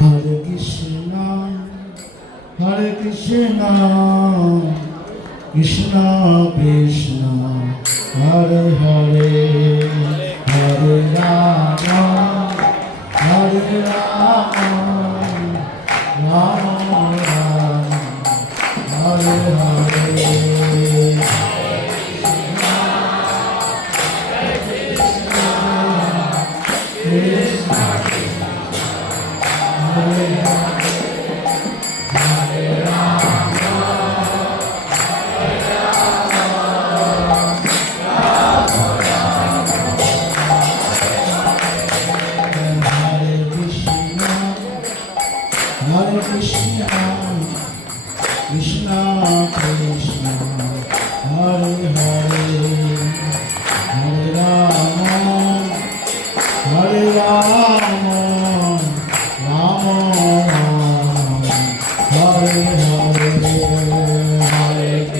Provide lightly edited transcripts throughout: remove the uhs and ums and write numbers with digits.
Hare Krishna, Hare Krishna, Krishna Krishna, Hare Hare, Hare Rama, Hare Rama, Rama Rama, Hare Hare. Hare Krishna, Krishna Krishna, Hare Hare, Hare Rama, Hare Rama, Rama Rama, Hare Hare, Hare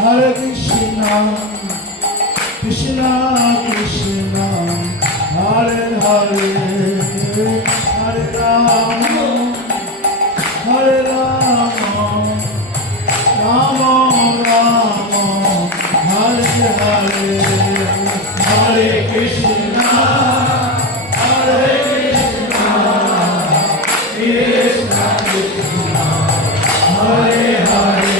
Hare Krishna, Krishna Krishna, Hare Hare, Hare Rama, Hare Rama, Rama Rama, Hare Hare, Hare Krishna, Hare Krishna, Krishna Krishna, Hare Hare.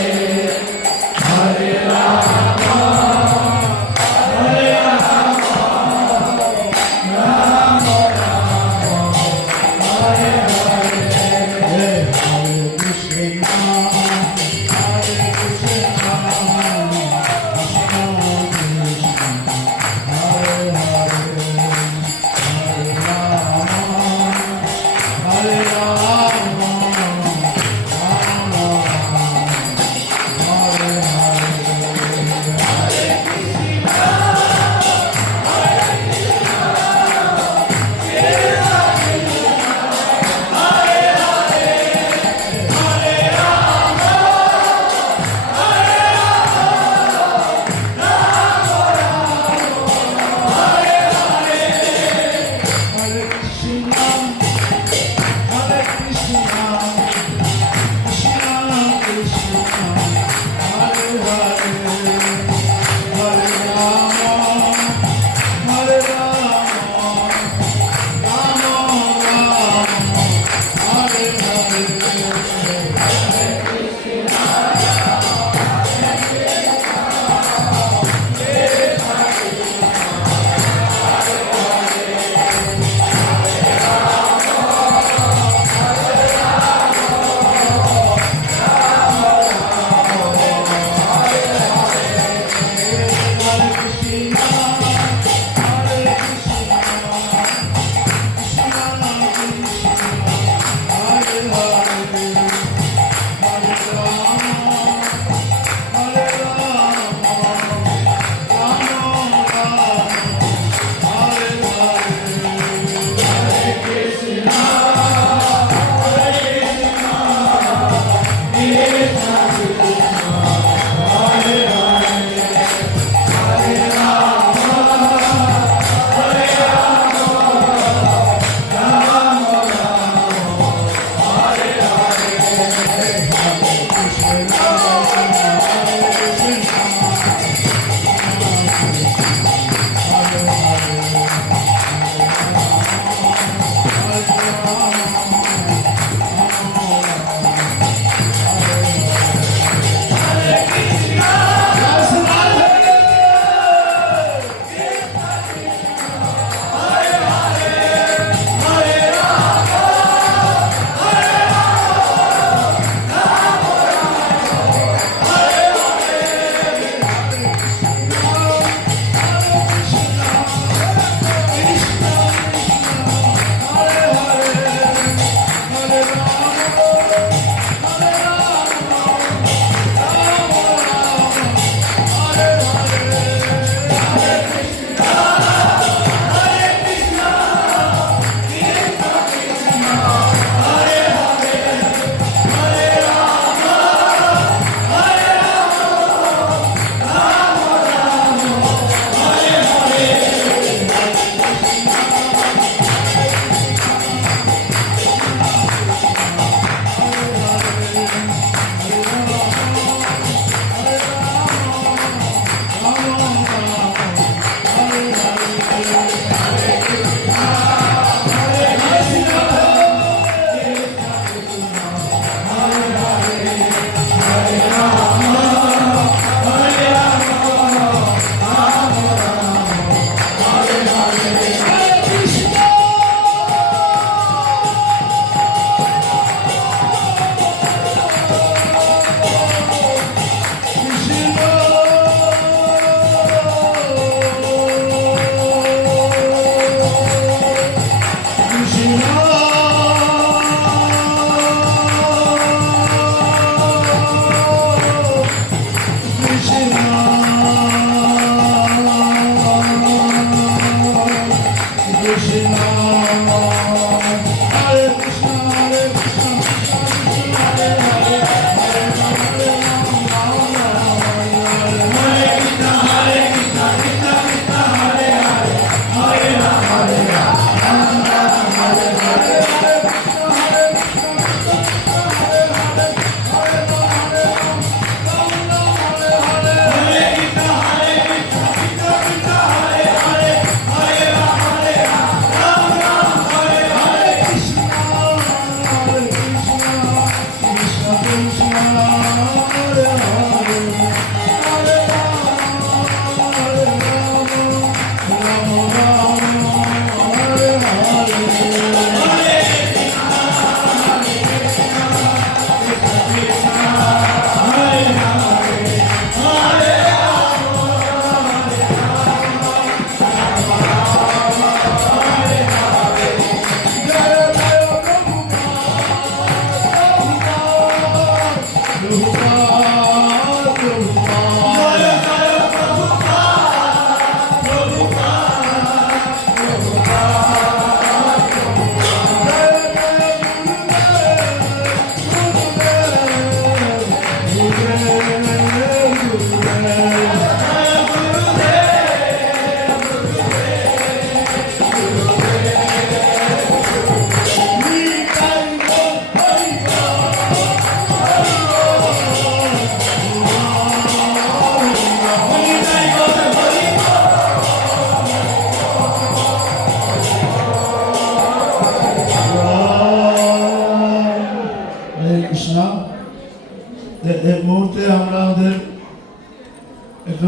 একটু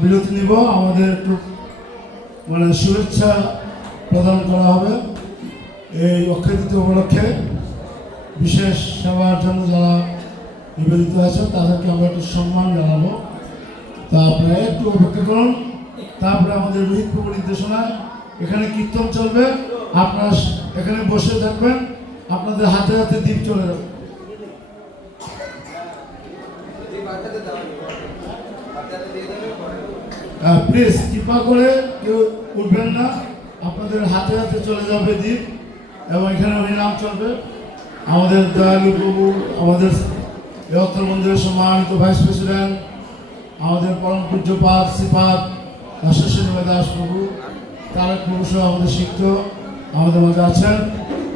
বিরতি নিব, আমাদের একটু মানে শুভেচ্ছা প্রদান করা হবে এই অক্ষয় তৃতীয়া উপলক্ষে। বিশেষ সেবার জন্য যারা নিবেদিত আছে তাদেরকে আমরা একটু সম্মান জানাবো। তা আপনারা একটু অপেক্ষা করুন, তারপরে আমাদের রোহিত প্রভুর নির্দেশনায় এখানে কীর্তন চলবে। আপনারা এখানে বসে থাকবেন, আপনাদের হাতে হাতে দ্বীপ চলে যাবে। প্লিজ কৃপা করে কেউ উঠবেন না, আপনাদের হাতে হাতে চলে যাবে দ্বীপ এবং এখানে হরিনাম চলবে। আমাদের দয়ালু প্রভু, আমাদের বৃহত্তর মন্দিরের সম্মানিত ভাইস প্রেসিডেন্ট, আমাদের পরম পূজ্যপাদ শ্রীপাদ আশিসেন্দ্র দাস প্রভু, তারেক প্রভু সহ আমাদের শিক্ষক আমাদের মাঝে আছেন।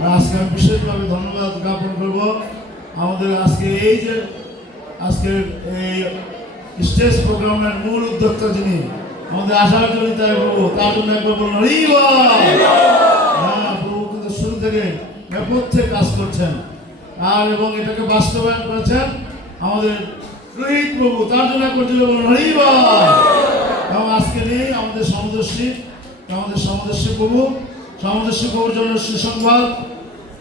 আর আজকে আমি বিশেষভাবে ধন্যবাদ জ্ঞাপন করব আমাদের আজকে এই যে আজকের এই স্টেজ প্রোগ্রামের মূল উদ্যোক্তা যিনি আমাদের আশার জন্য তাই প্রভু, তার জন্য একবার বলুন হ্যাঁ, প্রভু কিন্তু শুরু থেকে নেপথ্যে কাজ করছেন আর এবং এটাকে বাস্তবায়ন করেছেন আমাদের রোহিত প্রভু, তার জন্য একবার জন্য বলুন এবং আজকে নেই আমাদের সমদর্শী প্রভুর জন্য সুসংবাদ।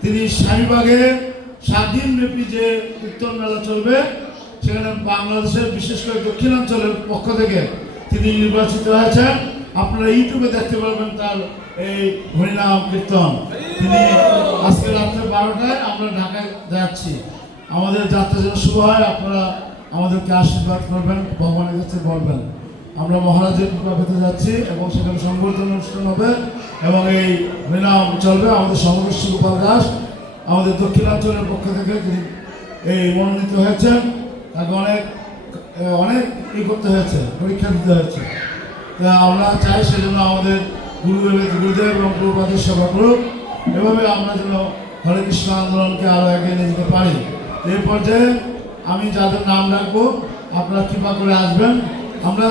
তিনি স্বামীবাগে 7 দিন ব্যাপী যে কীর্তন মেলা চলবে, সেখানে বাংলাদেশের বিশেষ করে দক্ষিণাঞ্চলের পক্ষ থেকে তিনি নির্বাচিত হয়েছেন। আপনারা ইউটিউবে দেখতে পারবেন তার এই হরিনাম কীর্তন। তিনি আজকে রাত্রে 12টায় আমরা ঢাকায় যাচ্ছি। আমাদের যাত্রা যেন শুভ হয়, আপনারা আমাদেরকে আশীর্বাদ করবেন, ভগবানের কাছে বলবেন। আমরা মহারাজের কৃপা পেতে যাচ্ছি এবং সেখানে সংবর্ধনা অনুষ্ঠান হবে এবং এই হরিনাম চলবে। আমাদের সমদর্শী গোপাল দাস আমাদের দক্ষিণাঞ্চলের পক্ষ থেকে তিনি এই মনোনীত হয়েছেন। তাকে অনেক করতে হয়েছে, পরীক্ষা দিতে হয়েছে। আমরা চাই সেজন্য আমাদের গুরুদেব এবং প্রভুপাদের সেবা করুক। এভাবে আমরা যেন হরে কৃষ্ণ আন্দোলনকে আরও এগিয়ে নিয়ে যেতে পারি। এই পর্যায়ে আমি যাদের নাম রাখবো আপনারা কৃপা করে আসবেন। আমরা